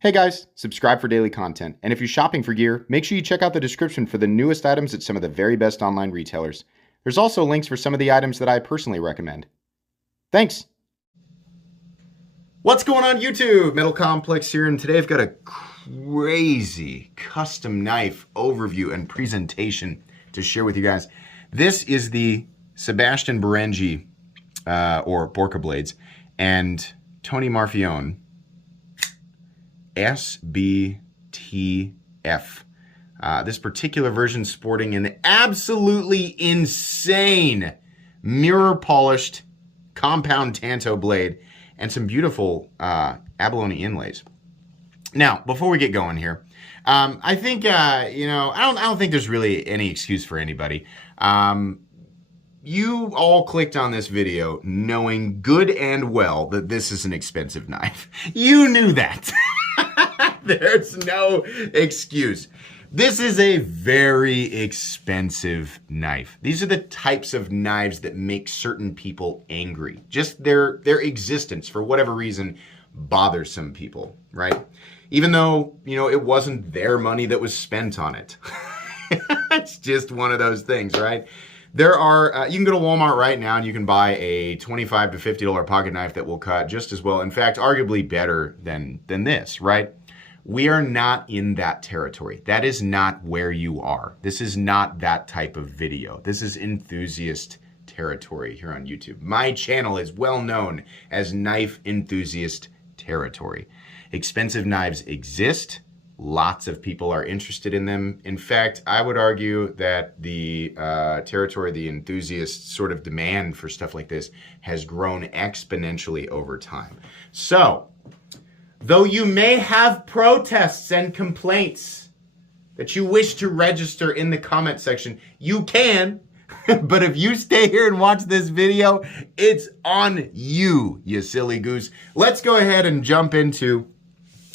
Hey guys, subscribe for daily content. And if you're shopping for gear, make sure you check out the description for the newest items at some of the very best online retailers. There's also links for some of the items that I personally recommend. Thanks! What's going on YouTube? Metal Complex here, and today I've got a crazy custom knife overview and presentation to share with you guys. This is the Sebastian Berengi, or Borka blades, and Tony Marfione SBTF. This particular version sporting an absolutely insane mirror polished compound tanto blade and some beautiful abalone inlays. Now, before we get going here, I think I don't think there's really any excuse for anybody. You all clicked on this video knowing good and well that this is an expensive knife. You knew that. There's no excuse. This is a very expensive knife. These are the types of knives that make certain people angry. Just their existence, for whatever reason, bothers some people, right? Even though, it wasn't their money that was spent on it. It's just one of those things, right? There are, you can go to Walmart right now and you can buy a $25 to $50 pocket knife that will cut just as well. In fact, arguably better than this, right? We are not in that territory. That is not where you are. This is not that type of video. This is enthusiast territory here on YouTube. My channel is well known as knife enthusiast territory. Expensive knives exist. Lots of people are interested in them. In fact, I would argue that the territory, the enthusiast sort of demand for stuff like this has grown exponentially over time. So, though you may have protests and complaints that you wish to register in the comment section, you can. But if you stay here and watch this video, it's on you, you silly goose. Let's go ahead and jump into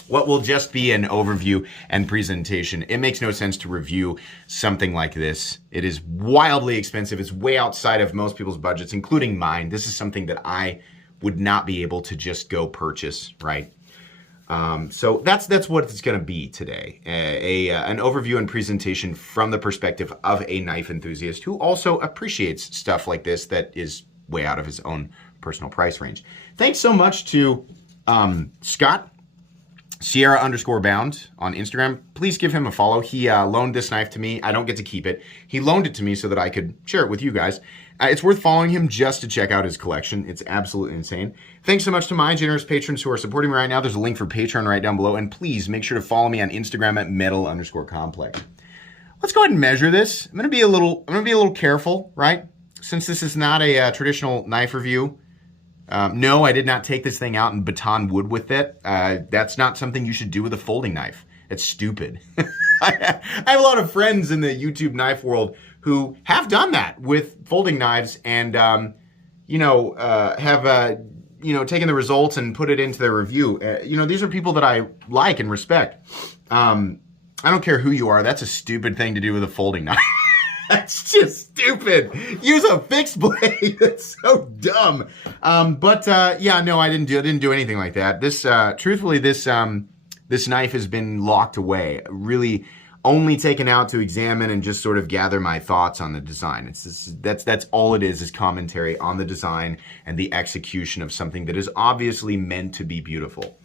what will just be an overview and presentation. It makes no sense to review something like this. It is wildly expensive. It's way outside of most people's budgets, including mine. This is something that I would not be able to just go purchase, right? So that's what it's going to be today. An overview and presentation from the perspective of a knife enthusiast who also appreciates stuff like this that is way out of his own personal price range. Thanks so much to Scott, Sierra_bound on Instagram. Please give him a follow. He loaned this knife to me. I don't get to keep it. He loaned it to me so that I could share it with you guys. It's worth following him just to check out his collection. It's absolutely insane. Thanks so much to my generous patrons who are supporting me right now. There's a link for Patreon right down below. And please make sure to follow me on Instagram at metal_complex. Let's go ahead and measure this. I'm gonna be a little careful, right? Since this is not a traditional knife review. No, I did not take this thing out and baton wood with it. That's not something you should do with a folding knife. It's stupid. I have a lot of friends in the YouTube knife world who have done that with folding knives and, have, taken the results and put it into their review. These are people that I like and respect. I don't care who you are. That's a stupid thing to do with a folding knife. That's just stupid. Use a fixed blade. That's so dumb. No, I didn't do anything like that. This, truthfully, this knife has been locked away, really only taken out to examine and just sort of gather my thoughts on the design. That's all it is commentary on the design and the execution of something that is obviously meant to be beautiful.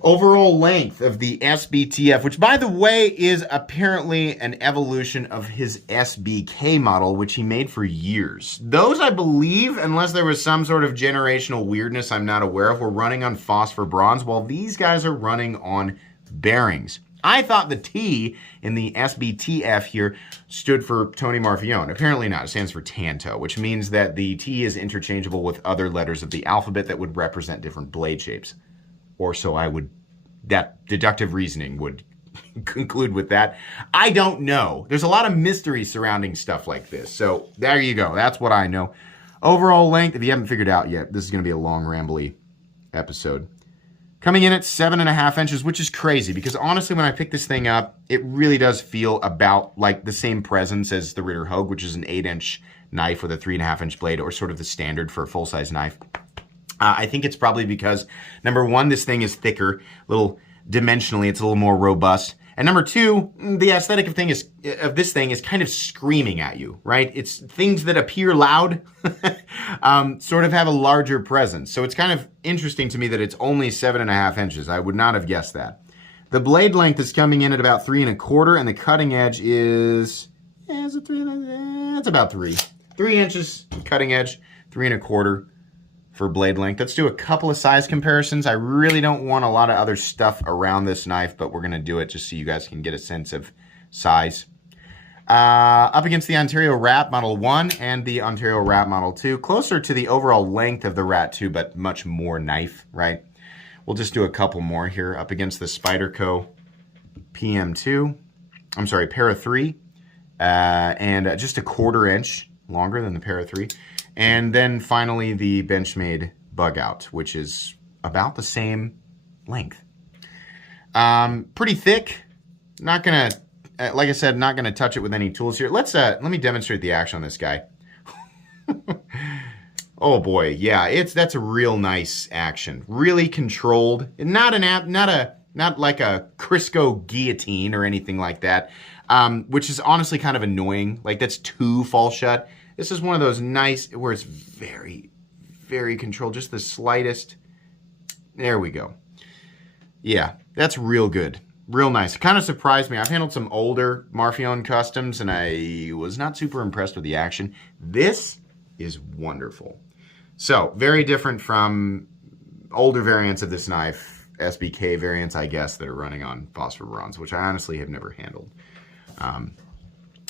Overall length of the SBTF, which by the way is apparently an evolution of his SBK model, which he made for years. Those, I believe, unless there was some sort of generational weirdness I'm not aware of, were running on phosphor bronze, while these guys are running on bearings. I thought the T in the SBTF here stood for Tony Marfione. Apparently not. It stands for Tanto, which means that the T is interchangeable with other letters of the alphabet that would represent different blade shapes. Or so that deductive reasoning would conclude with that. I don't know. There's a lot of mystery surrounding stuff like this. So there you go. That's what I know. Overall length, if you haven't figured out yet, this is going to be a long, rambly episode. Coming in at 7.5 inches, which is crazy because honestly, when I pick this thing up, it really does feel about like the same presence as the Ritter Hogue, which is an 8-inch knife with a 3.5-inch blade, or sort of the standard for a full-size knife. I think it's probably because, number one, this thing is thicker, little dimensionally, it's a little more robust. And number two, the aesthetic of this thing is kind of screaming at you, right? It's things that appear loud sort of have a larger presence. So it's kind of interesting to me that it's only 7.5 inches. I would not have guessed that. The blade length is coming in at about 3 1/4, and the cutting edge is, is it 3? It's about 3. 3 inches cutting edge, 3 1/4 for blade length. Let's do a couple of size comparisons. I really don't want a lot of other stuff around this knife, but we're gonna do it just so you guys can get a sense of size. Up against the Ontario Rat Model 1 and the Ontario Rat Model 2, closer to the overall length of the Rat 2, but much more knife, right? We'll just do a couple more here. Up against the Spyderco PM2, I'm sorry, Para 3, and just a 1/4 inch longer than the Para 3. And then finally the Benchmade Bug Out, which is about the same length. Pretty thick. Not gonna, like I said, not gonna touch it with any tools here. Let me demonstrate the action on this guy. Oh boy, yeah, that's a real nice action. Really controlled. Not like a Crisco guillotine or anything like that, which is honestly kind of annoying. Like that's too fall shut. This is one of those nice, where it's very, very controlled, just the slightest. There we go. Yeah, that's real good. Real nice. Kind of surprised me. I've handled some older Marfione customs, and I was not super impressed with the action. This is wonderful. So, very different from older variants of this knife, SBK variants, I guess, that are running on phosphor bronze, which I honestly have never handled.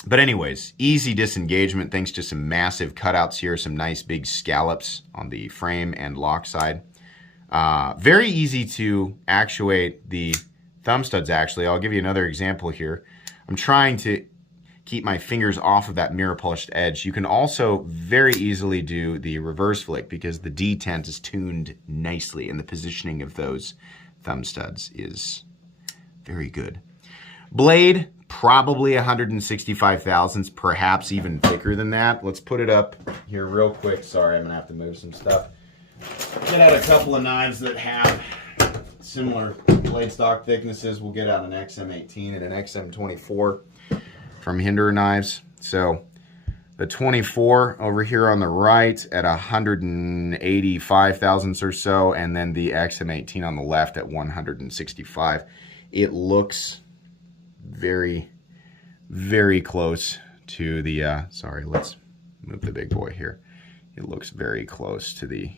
But anyways, easy disengagement thanks to some massive cutouts here, some nice big scallops on the frame and lock side. Very easy to actuate the thumb studs, actually. I'll give you another example here. I'm trying to keep my fingers off of that mirror polished edge. You can also very easily do the reverse flick because the detent is tuned nicely and the positioning of those thumb studs is very good. Blade, probably 165 thousandths, perhaps even thicker than that. Let's put it up here real quick. Sorry, I'm gonna have to move some stuff. Get out a couple of knives that have similar blade stock thicknesses. We'll get out an XM18 and an XM24 from Hinder Knives. So the 24 over here on the right at 185 thousandths or so, and then the XM18 on the left at 165. It looks very, very close to the, sorry, let's move the big boy here. It looks very close to the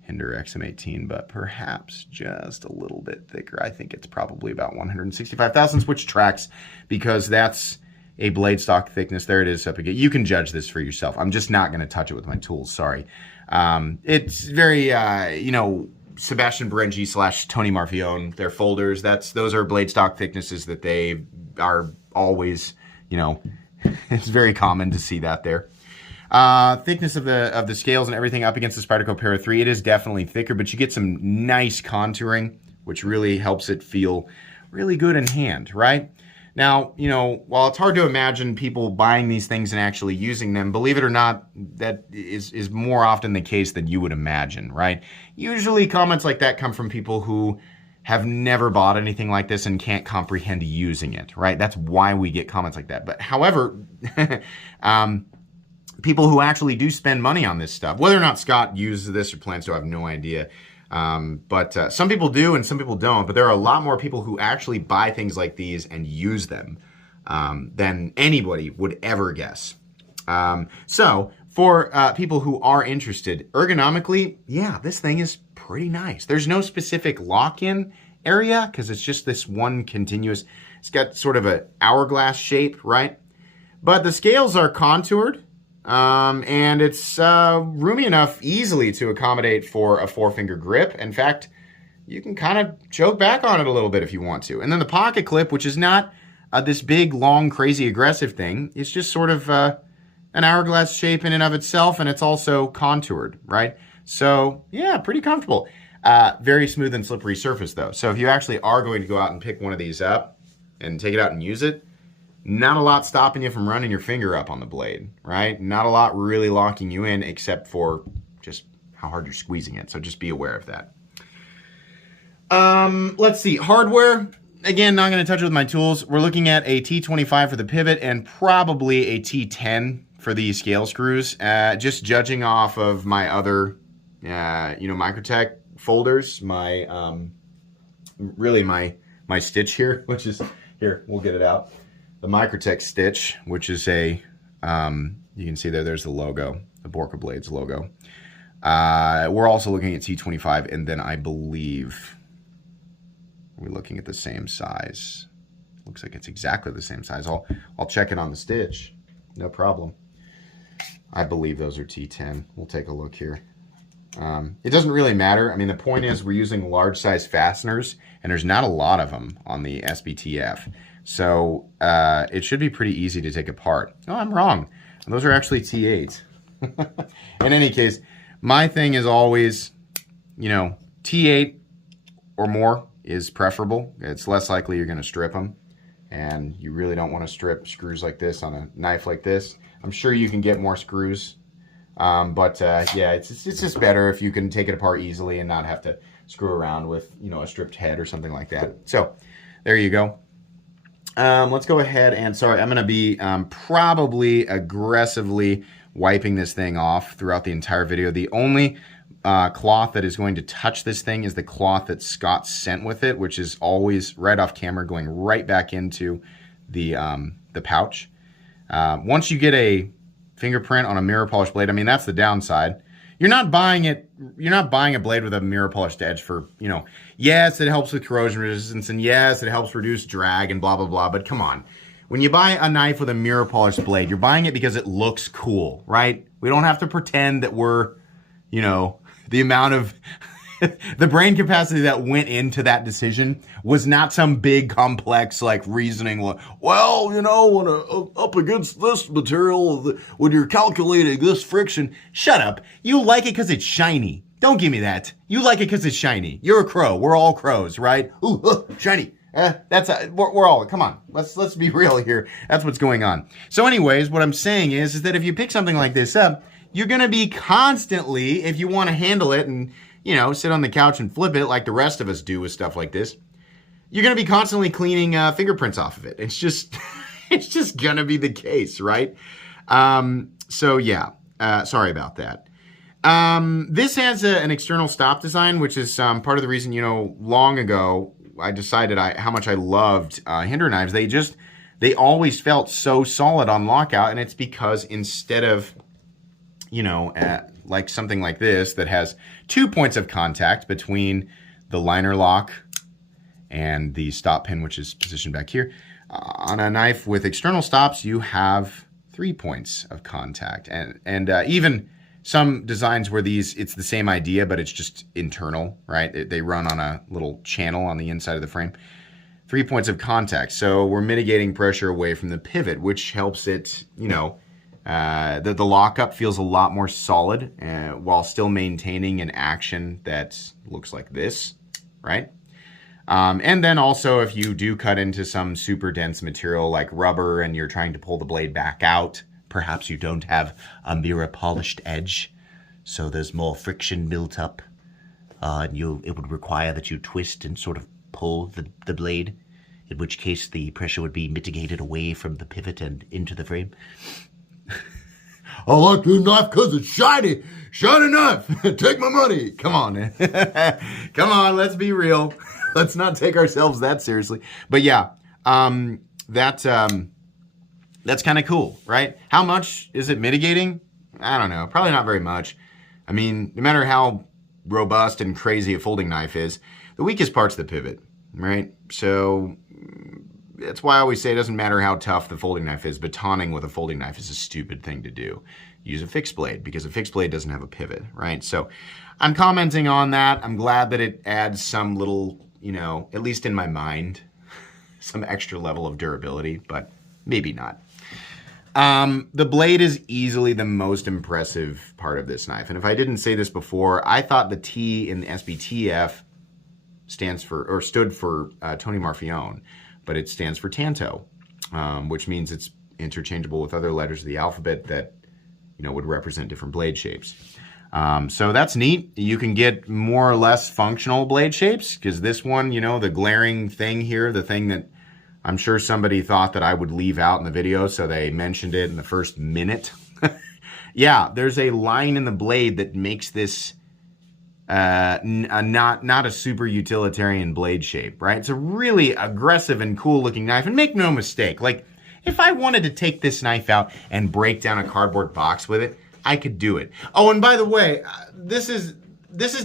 Hinder XM18, but perhaps just a little bit thicker. I think it's probably about 165 thousandths, which tracks because that's a blade stock thickness. There it is up again. You can judge this for yourself. I'm just not going to touch it with my tools, sorry. It's very, you know, Sebastian Berengi / Tony Marfione, their folders, those are blade stock thicknesses that they are always, you know, it's very common to see that there. Thickness of the scales and everything up against the Spyderco Para 3, it is definitely thicker, but you get some nice contouring, which really helps it feel really good in hand, right? Now, you know, while it's hard to imagine people buying these things and actually using them, believe it or not, that is more often the case than you would imagine, right? Usually comments like that come from people who have never bought anything like this and can't comprehend using it, right? That's why we get comments like that. But however, people who actually do spend money on this stuff, whether or not Scott uses this or plans to, I have no idea. But some people do and some people don't, but there are a lot more people who actually buy things like these and use them than anybody would ever guess. So for people who are interested, ergonomically, yeah, this thing is pretty nice. There's no specific lock-in area because it's just this one continuous, it's got sort of an hourglass shape, right? But the scales are contoured. And it's roomy enough easily to accommodate for a 4-finger grip. In fact, you can kind of choke back on it a little bit if you want to. And then the pocket clip, which is not this big, long, crazy, aggressive thing. It's just sort of an hourglass shape in and of itself, and it's also contoured, right? So, yeah, pretty comfortable. Very smooth and slippery surface, though. So if you actually are going to go out and pick one of these up and take it out and use it, not a lot stopping you from running your finger up on the blade, right? Not a lot really locking you in except for just how hard you're squeezing it. So just be aware of that. Let's see. Hardware. Again, not going to touch it with my tools. We're looking at a T25 for the pivot and probably a T10 for the scale screws. Just judging off of my other, Microtech folders, really my stitch here, which is, here, we'll get it out. The Microtech stitch, which is a, you can see there's the logo, the Borka Blades logo. We're also looking at T25, and then I believe we're looking at the same size. Looks like it's exactly the same size. I'll check it on the stitch. No problem. I believe those are T10. We'll take a look here. It doesn't really matter. I mean, the point is we're using large size fasteners, and there's not a lot of them on the SBTF. So it should be pretty easy to take apart. Oh, I'm wrong. Those are actually T8. In any case, my thing is always, T8 or more is preferable. It's less likely you're going to strip them, and you really don't want to strip screws like this on a knife like this. I'm sure you can get more screws, yeah, it's just better if you can take it apart easily and not have to screw around with, a stripped head or something like that. So there you go. Let's go ahead and, sorry, I'm going to be probably aggressively wiping this thing off throughout the entire video. The only cloth that is going to touch this thing is the cloth that Scott sent with it, which is always right off camera, going right back into the pouch. Once you get a fingerprint on a mirror polished blade, I mean, that's the downside. You're not buying a blade with a mirror polished edge for, yes, it helps with corrosion resistance, and yes, it helps reduce drag and blah, blah, blah, but come on. When you buy a knife with a mirror polished blade, you're buying it because it looks cool, right? We don't have to pretend that we're, the amount of the brain capacity that went into that decision was not some big complex reasoning. Well, when up against this material, when you're calculating this friction, shut up. You like it because it's shiny. Don't give me that. You like it because it's shiny. You're a crow. We're all crows, right? Ooh, shiny. We're all, come on. Let's be real here. That's what's going on. So anyways, what I'm saying is that if you pick something like this up, you're going to be constantly, if you want to handle it and, sit on the couch and flip it like the rest of us do with stuff like this, you're going to be constantly cleaning fingerprints off of it. It's just, it's just going to be the case, right? So yeah, sorry about that. This has an external stop design, which is part of the reason, long ago, I decided how much I loved Hinder knives. They always felt so solid on lockout, and it's because instead of like something like this that has 2 points of contact between the liner lock and the stop pin, which is positioned back here. On a knife with external stops, you have 3 points of contact. And even some designs where it's the same idea, but it's just internal, right? They run on a little channel on the inside of the frame. 3 points of contact. So we're mitigating pressure away from the pivot, which helps it, the lockup feels a lot more solid while still maintaining an action that looks like this, right? And then also if you do cut into some super dense material like rubber and you're trying to pull the blade back out, perhaps you don't have a mirror polished edge, so there's more friction built up, and it would require that you twist and sort of pull the blade, in which case the pressure would be mitigated away from the pivot and into the frame. I like your knife because it's shiny. Shiny knife. Take my money. Come on. Come on, let's be real. Let's not take ourselves that seriously. But yeah, that's kind of cool, right? How much is it mitigating? I don't know. Probably not very much. I mean, no matter how robust and crazy a folding knife is, the weakest part's the pivot, right? So that's why I always say it doesn't matter how tough the folding knife is. Batoning with a folding knife is a stupid thing to do. Use a fixed blade because a fixed blade doesn't have a pivot, right? So I'm commenting on that. I'm glad that it adds some little, at least in my mind, some extra level of durability, but maybe not. The blade is easily the most impressive part of this knife. And if I didn't say this before, I thought the T in the SBTF stood for Tony Marfione, but it stands for Tanto, which means it's interchangeable with other letters of the alphabet that would represent different blade shapes. So that's neat. You can get more or less functional blade shapes, because this one, you know, the glaring thing here, the thing that I'm sure somebody thought that I would leave out in the video, so they mentioned it in the first minute. Yeah, there's a line in the blade that makes this not a super utilitarian blade shape, right? It's a really aggressive and cool looking knife, and make no mistake, like if I wanted to take this knife out and break down a cardboard box with it, I could do it. Oh, and by the way, this is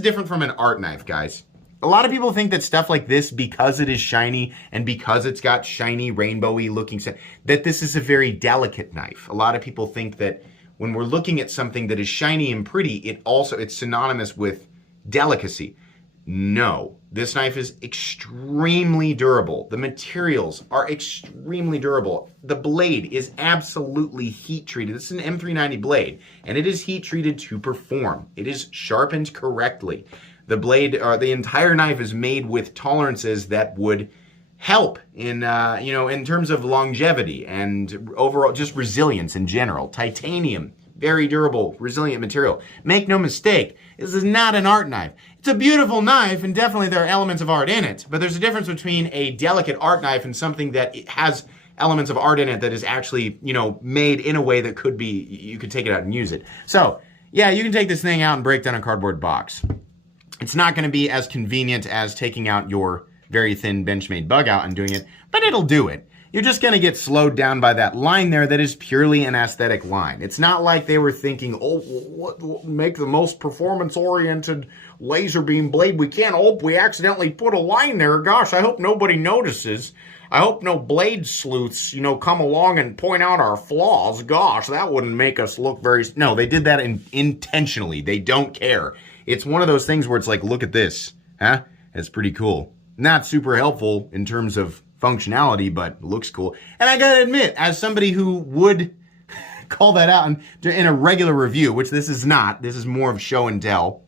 different from an art knife, guys. A lot of people think that stuff like this, because it is shiny and because it's got shiny, rainbowy looking stuff, that this is a very delicate knife. A lot of people think that when we're looking at something that is shiny and pretty, it's synonymous with delicacy. No, this knife is extremely durable. The materials are extremely durable. The blade is absolutely heat treated. This is an M390 blade, and it is heat treated to perform. It is sharpened correctly. The blade, the entire knife is made with tolerances that would help in, in terms of longevity and overall just resilience in general. Titanium, very durable, resilient material. Make no mistake, this is not an art knife. It's a beautiful knife, and definitely there are elements of art in it, but there's a difference between a delicate art knife and something that has elements of art in it that is actually, made in a way that could be, you could take it out and use it. So, yeah, you can take this thing out and break down a cardboard box. It's not going to be as convenient as taking out your very thin Benchmade bug out and doing it, but it'll do it. You're just going to get slowed down by that line there that is purely an aesthetic line. It's not like they were thinking, oh, what make the most performance-oriented laser beam blade we can. Oh, we accidentally put a line there. Gosh, I hope nobody notices. I hope no blade sleuths, come along and point out our flaws. Gosh, that wouldn't make us look very... No, they did that intentionally. They don't care. It's one of those things where it's like, look at this. Huh? It's pretty cool. Not super helpful in terms of functionality, but looks cool. And I gotta admit, as somebody who would call that out in a regular review, which this is not, this is more of show and tell.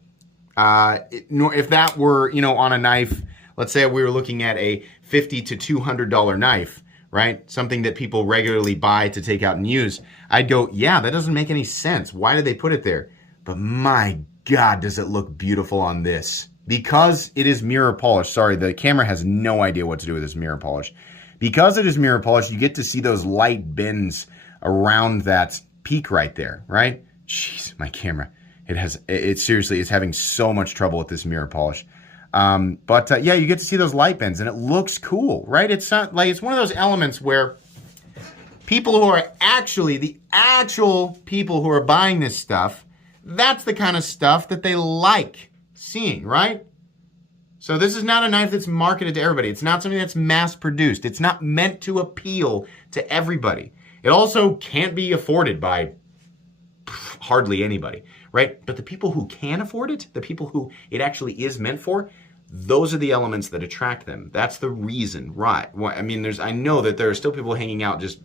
If that were, on a knife, let's say we were looking at a $50 to $200 knife, right? Something that people regularly buy to take out and use. I'd go, yeah, that doesn't make any sense. Why did they put it there? But my God, does it look beautiful on this. Because it is mirror polished, sorry, the camera has no idea what to do with this mirror polish. Because it is mirror polished, you get to see those light bends around that peak right there, right? Jeez, my camera. It seriously is having so much trouble with this mirror polish. Yeah, you get to see those light bends and it looks cool, right? It's not like, it's one of those elements where people who are actually, the actual people who are buying this stuff, that's the kind of stuff that they like seeing, right? So this is not a knife that's marketed to everybody. It's not something that's mass produced. It's not meant to appeal to everybody. It also can't be afforded by hardly anybody, right? But the people who can afford it, the people who it actually is meant for, those are the elements that attract them. That's the reason, right? I mean, I know that there are still people hanging out just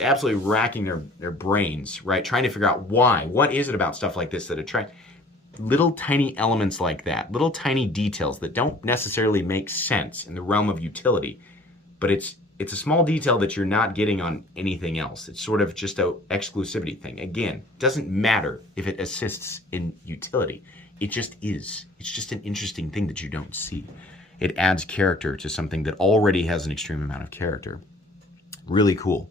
absolutely racking their brains, right? Trying to figure out why. What is it about stuff like this that attract? Little tiny elements like that, little tiny details that don't necessarily make sense in the realm of utility, but it's a small detail that you're not getting on anything else. It's sort of just a exclusivity thing. Again, it doesn't matter if it assists in utility. It just is. It's just an interesting thing that you don't see. It adds character to something that already has an extreme amount of character. Really cool.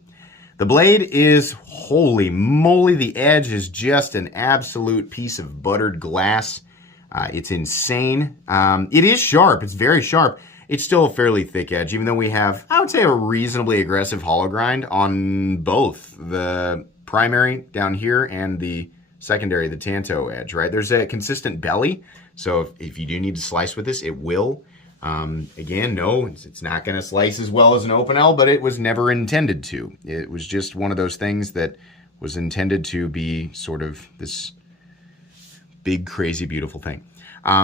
The blade is, holy moly, the edge is just an absolute piece of buttered glass. It's insane. It is sharp. It's very sharp. It's still a fairly thick edge, even though we have, I would say, a reasonably aggressive hollow grind on both the primary down here and the secondary, the Tanto edge, right? There's a consistent belly, so if you do need to slice with this, it will. Again, no, it's not going to slice as well as an open L, but it was never intended to. It was just one of those things that was intended to be sort of this big, crazy, beautiful thing.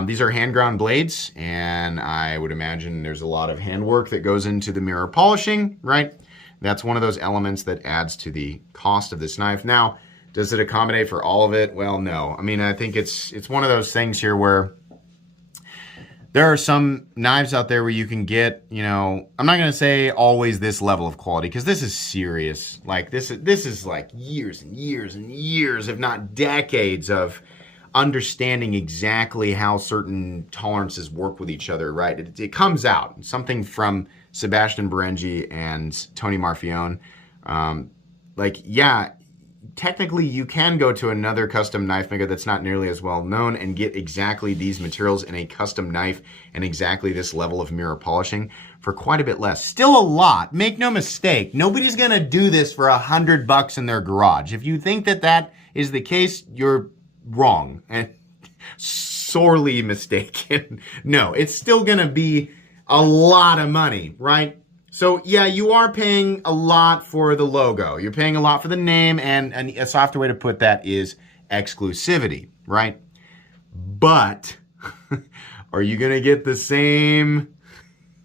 These are hand-ground blades, and I would imagine there's a lot of handwork that goes into the mirror polishing, right? That's one of those elements that adds to the cost of this knife. Now, does it accommodate for all of it? Well, no. I mean, I think it's one of those things here where there are some knives out there where you can get, I'm not going to say always this level of quality, because this is serious. Like, this is like years and years and years, if not decades, of understanding exactly how certain tolerances work with each other, right? It comes out. Something from Sebastian Berengi and Tony Marfione. Like, yeah, technically you can go to another custom knife maker that's not nearly as well known and get exactly these materials in a custom knife and exactly this level of mirror polishing for quite a bit less. Still a lot. Make no mistake. Nobody's going to do this for $100 in their garage. If you think that that is the case, you're wrong and sorely mistaken. No, it's still going to be a lot of money, right? So yeah, you are paying a lot for the logo. You're paying a lot for the name, and a softer way to put that is exclusivity, right? But are you going to get the same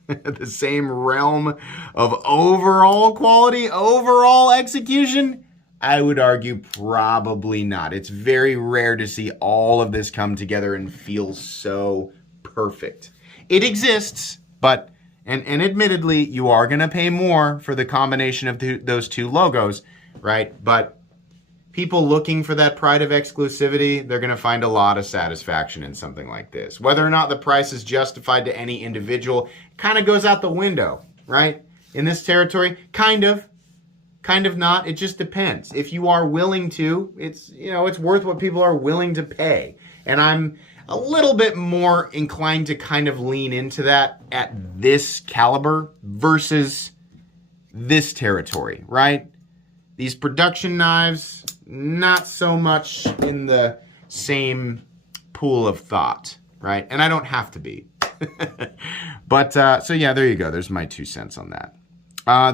realm of overall quality, overall execution? I would argue probably not. It's very rare to see all of this come together and feel so perfect. It exists, but and admittedly, you are going to pay more for the combination of those two logos, right? But people looking for that pride of exclusivity, they're going to find a lot of satisfaction in something like this. Whether or not the price is justified to any individual kind of goes out the window, right? In this territory, kind of not. It just depends. If you are willing to, it's worth what people are willing to pay. And I'm a little bit more inclined to kind of lean into that at this caliber versus this territory, right? These production knives, not so much in the same pool of thought, right? And I don't have to be. But, so yeah, there you go. There's my 2 cents on that.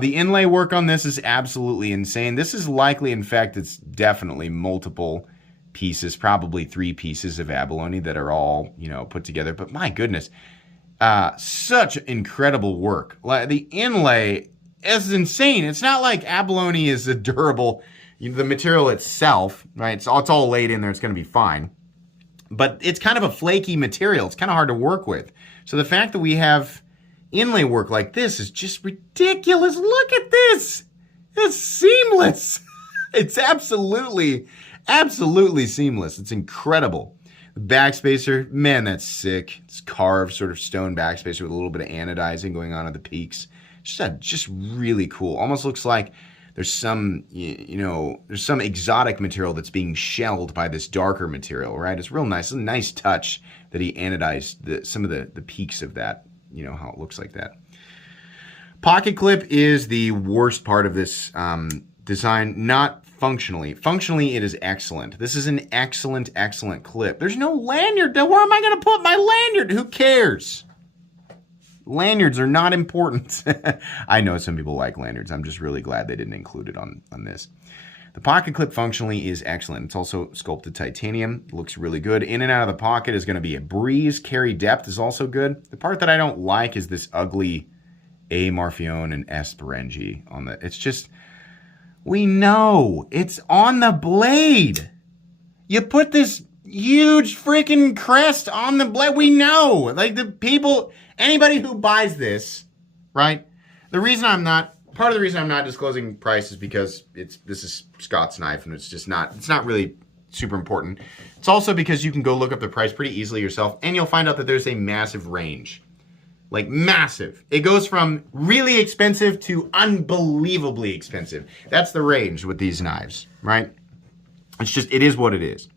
The inlay work on this is absolutely insane. This is likely, in fact, it's definitely multiple pieces, probably 3 pieces of abalone that are all, put together. But my goodness, such incredible work. The inlay is insane. It's not like abalone is a durable, the material itself, right? It's all laid in there. It's going to be fine. But it's kind of a flaky material. It's kind of hard to work with. So the fact that we have inlay work like this is just ridiculous. Look at this. It's seamless. It's absolutely seamless. It's incredible. The backspacer, man, that's sick. It's carved sort of stone backspacer with a little bit of anodizing going on at the peaks. Just really cool. Almost looks like there's some, there's some exotic material that's being shelled by this darker material, right? It's real nice. It's a nice touch that he anodized some of the peaks of that, how it looks like that. Pocket clip is the worst part of this design, not functionally. Functionally, it is excellent. This is an excellent clip. There's no lanyard. Where am I going to put my lanyard? Who cares? Lanyards are not important. I know some people like lanyards. I'm just really glad they didn't include it on this. The pocket clip functionally is excellent. It's also sculpted titanium. It looks really good. In and out of the pocket is going to be a breeze. Carry depth is also good. The part that I don't like is this ugly A Marfione and S Berengi on the. It's just, we know it's on the blade. You put this huge freaking crest on the blade. We know, like the people, anybody who buys this, right? Part of the reason I'm not disclosing price is because this is Scott's knife and it's not really super important. It's also because you can go look up the price pretty easily yourself and you'll find out that there's a massive range. Like massive. It goes from really expensive to unbelievably expensive. That's the range with these knives, right? It is what it is.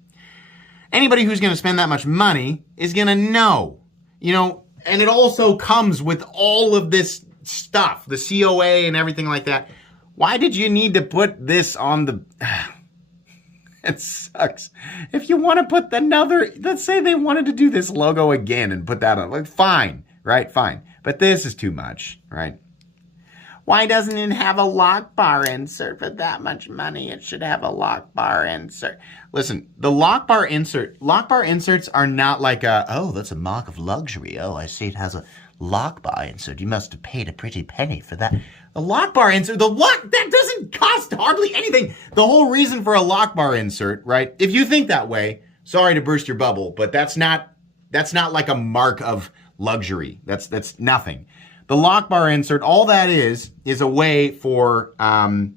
Anybody who's going to spend that much money is going to know, and it also comes with all of this stuff, the COA and everything like that. Why did you need to put this on the... It sucks. If you want to put let's say they wanted to do this logo again and put that on, like, fine, right? Fine. But this is too much, right? Why doesn't it have a lock bar insert for that much money? It should have a lock bar insert. Listen, the lock bar inserts are not like that's a mark of luxury. Oh, I see it has a lock bar insert. You must have paid a pretty penny for that. The lock bar insert, that doesn't cost hardly anything. The whole reason for a lock bar insert, right? If you think that way, sorry to burst your bubble, but that's not like a mark of luxury. That's nothing. The lock bar insert, all that is a way for, the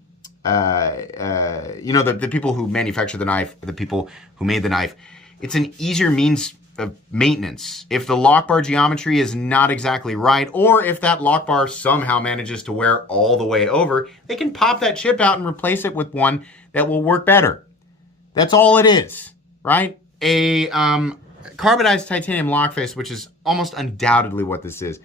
people who manufacture the knife, the people who made the knife, It's an easier means of maintenance. If the lock bar geometry is not exactly right, or if that lock bar somehow manages to wear all the way over, they can pop that chip out and replace it with one that will work better. That's all it is, right? A carbonized titanium lock face, which is almost undoubtedly what this is,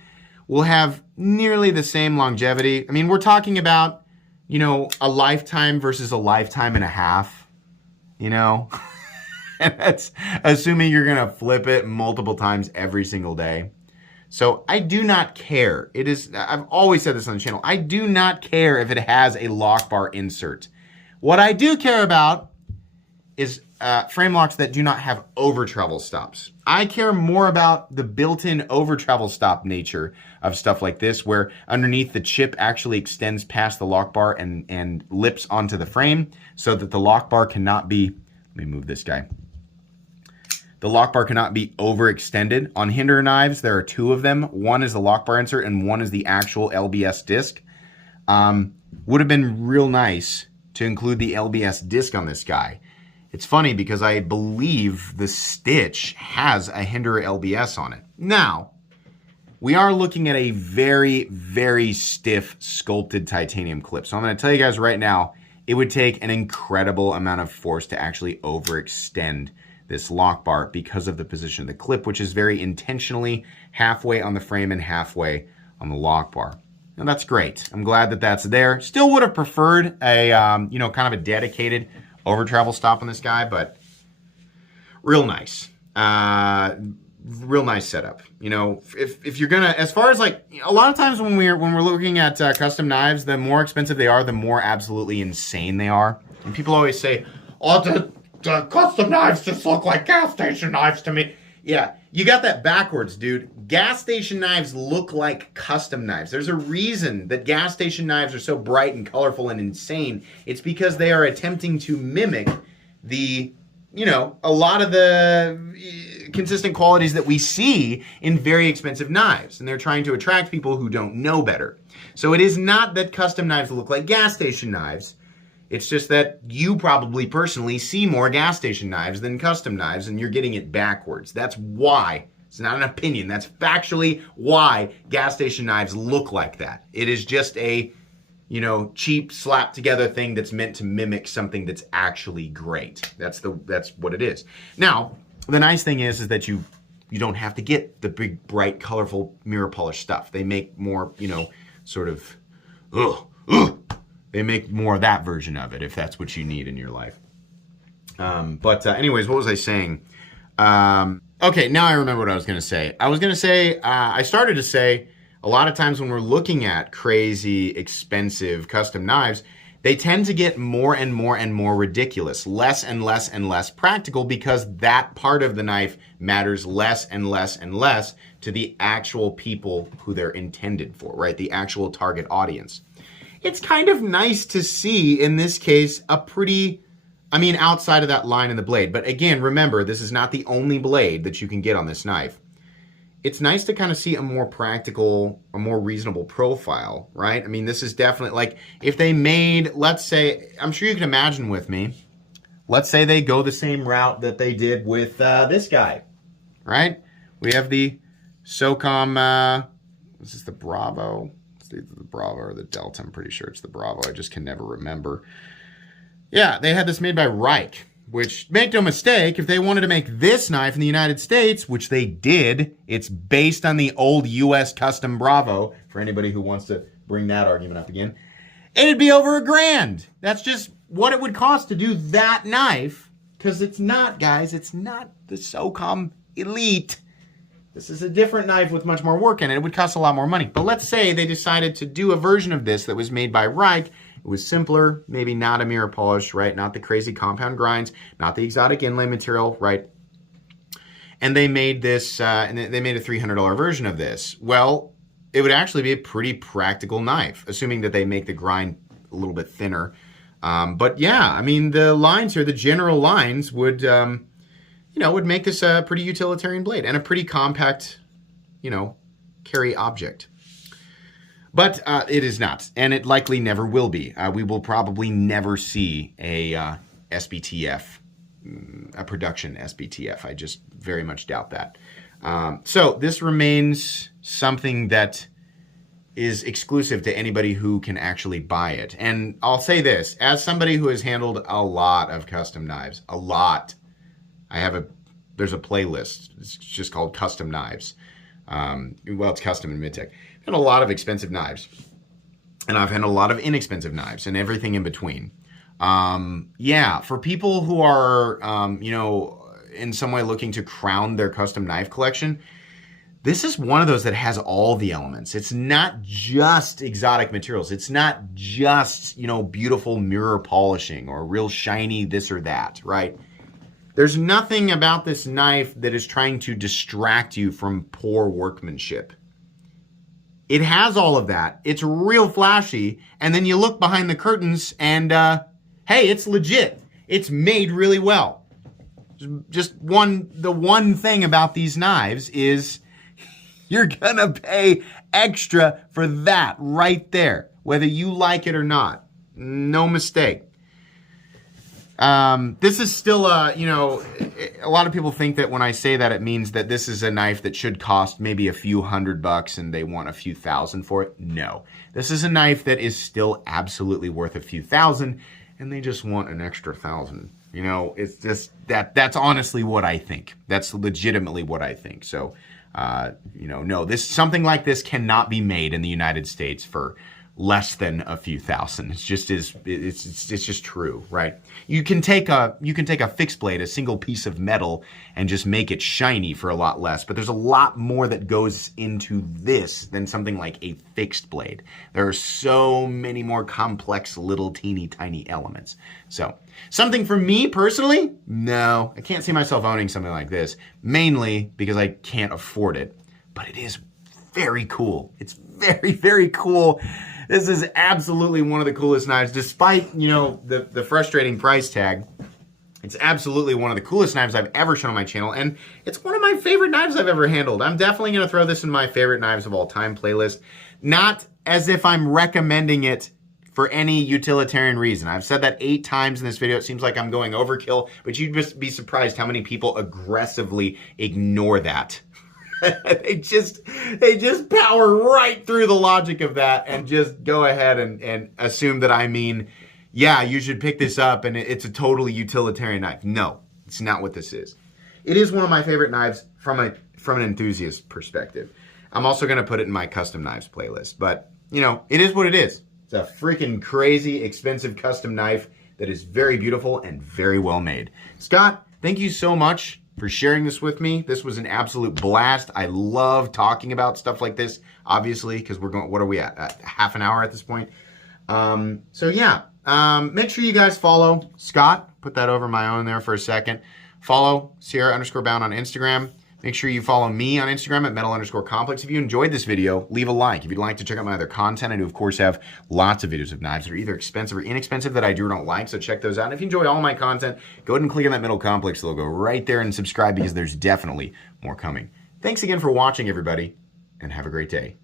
will have nearly the same longevity. I mean, we're talking about, you know, a lifetime versus a lifetime and a half, you know? And that's assuming you're gonna flip it multiple times every single day. So I do not care. I've always said this on the channel, I do not care if it has a lock bar insert. What I do care about is frame locks that do not have over travel stops. I care more about the built-in over travel stop nature of stuff like this, where underneath the chip actually extends past the lock bar and lips onto the frame so that the lock bar cannot be, let me move this guy. The lock bar cannot be overextended. On Hinder knives, there are two of them. One is the lock bar insert and one is the actual LBS disc. Would have been real nice to include the LBS disc on this guy. It's funny because I believe the Stitch has a Hinder LBS on it. Now, we are looking at a very, very stiff sculpted titanium clip. So I'm going to tell you guys right now, it would take an incredible amount of force to actually overextend this lock bar because of the position of the clip, which is very intentionally halfway on the frame and halfway on the lock bar. Now that's great. I'm glad that that's there. Still would have preferred a, you know, kind of a dedicated over travel stop on this guy, but real nice. Real nice setup. You know, if you're gonna, as far as like, a lot of times when we're looking at custom knives, the more expensive they are, the more absolutely insane they are. And people always say, oh, the custom knives just look like gas station knives to me. Yeah, you got that backwards, dude. Gas station knives look like custom knives. There's a reason that gas station knives are so bright and colorful and insane. It's because they are attempting to mimic the, you know, a lot of the consistent qualities that we see in very expensive knives. And they're trying to attract people who don't know better. So it is not that custom knives look like gas station knives. It's just that you probably personally see more gas station knives than custom knives, and you're getting it backwards. That's why. It's not an opinion. That's factually why gas station knives look like that. It is just a, you know, cheap slap together thing that's meant to mimic something that's actually great. That's what it is. Now, the nice thing is that you don't have to get the big, bright, colorful mirror polish stuff. They make more, you know, sort of, they make more of that version of it if that's what you need in your life. Anyways, what was I saying? Okay, now I remember what I was going to say. I started to say, a lot of times when we're looking at crazy, expensive custom knives, they tend to get more and more and more ridiculous, less and less and less practical, because that part of the knife matters less and less and less to the actual people who they're intended for, right? The actual target audience. It's kind of nice to see, in this case, a pretty, I mean, outside of that line in the blade. But again, remember, this is not the only blade that you can get on this knife. It's nice to kind of see a more practical, a more reasonable profile, right? I mean, this is definitely, like, if they made, let's say, I'm sure you can imagine with me, let's say they go the same route that they did with this guy, right? We have the SOCOM, is this the Bravo? The Bravo or the Delta, I'm pretty sure it's the Bravo. I just can never remember. Yeah, they had this made by Reich, which, make no mistake, if they wanted to make this knife in the United States, which they did, it's based on the old US custom Bravo, for anybody who wants to bring that argument up again, it'd be over $1,000. That's just what it would cost to do that knife, because it's not, guys, it's not the SOCOM Elite. This is a different knife with much more work in it. It would cost a lot more money. But let's say they decided to do a version of this that was made by Reich. It was simpler, maybe not a mirror polish, right? Not the crazy compound grinds, not the exotic inlay material, right? And they made this, and they made a $300 version of this. Well, it would actually be a pretty practical knife, assuming that they make the grind a little bit thinner. But yeah, I mean, the lines here, the general lines would, you know, would make this a pretty utilitarian blade and a pretty compact, you know, carry object. But it is not, and it likely never will be. We will probably never see a SBTF a production SBTF. I just very much doubt that. So this remains something that is exclusive to anybody who can actually buy it. And I'll say this, as somebody who has handled a lot of custom knives, a lot. There's a playlist. It's just called Custom Knives. Well, it's custom in mid-tech. I've had a lot of expensive knives. And I've had a lot of inexpensive knives and everything in between. Yeah, for people who are, you know, in some way looking to crown their custom knife collection, this is one of those that has all the elements. It's not just exotic materials. It's not just, you know, beautiful mirror polishing or real shiny this or that, right? There's nothing about this knife that is trying to distract you from poor workmanship. It has all of that. It's real flashy. And then you look behind the curtains and, hey, it's legit. It's made really well. The one thing about these knives is you're gonna pay extra for that right there, whether you like it or not. No mistake. This is still you know, a lot of people think that when I say that, it means that this is a knife that should cost maybe a few $100 and they want a few thousand for it. No, this is a knife that is still absolutely worth a few thousand and they just want an extra $1,000. You know, it's just that's honestly what I think. That's legitimately what I think. So, you know, no, something like this cannot be made in the United States for less than a few thousand. It's just true, right? You can take a fixed blade, a single piece of metal, and just make it shiny for a lot less. But there's a lot more that goes into this than something like a fixed blade. There are so many more complex little teeny tiny elements. So something for me personally, no, I can't see myself owning something like this, mainly because I can't afford it. But it is very cool. It's very, very cool. This is absolutely one of the coolest knives, despite, you know, the frustrating price tag. It's absolutely one of the coolest knives I've ever shown on my channel, and it's one of my favorite knives I've ever handled. I'm definitely going to throw this in my favorite knives of all time playlist. Not as if I'm recommending it for any utilitarian reason. I've said that 8 times in this video. It seems like I'm going overkill, but you'd just be surprised how many people aggressively ignore that. They just power right through the logic of that and just go ahead and assume that I mean, yeah, you should pick this up and it's a totally utilitarian knife. No, it's not what this is. It is one of my favorite knives from an enthusiast perspective. I'm also going to put it in my custom knives playlist, but you know, it is what it is. It's a freaking crazy expensive custom knife that is very beautiful and very well made. Scott, thank you so much for sharing this with me. This was an absolute blast. I love talking about stuff like this, obviously, because we're going, what are we at? Half an hour at this point. So yeah, make sure you guys follow Scott. Put that over my own there for a second. Follow Sierra_bound on Instagram. Make sure you follow me on Instagram at metal_complex. If you enjoyed this video, leave a like. If you'd like to check out my other content, I do, of course, have lots of videos of knives that are either expensive or inexpensive that I do or don't like, so check those out. And if you enjoy all my content, go ahead and click on that Metal Complex logo right there and subscribe because there's definitely more coming. Thanks again for watching, everybody, and have a great day.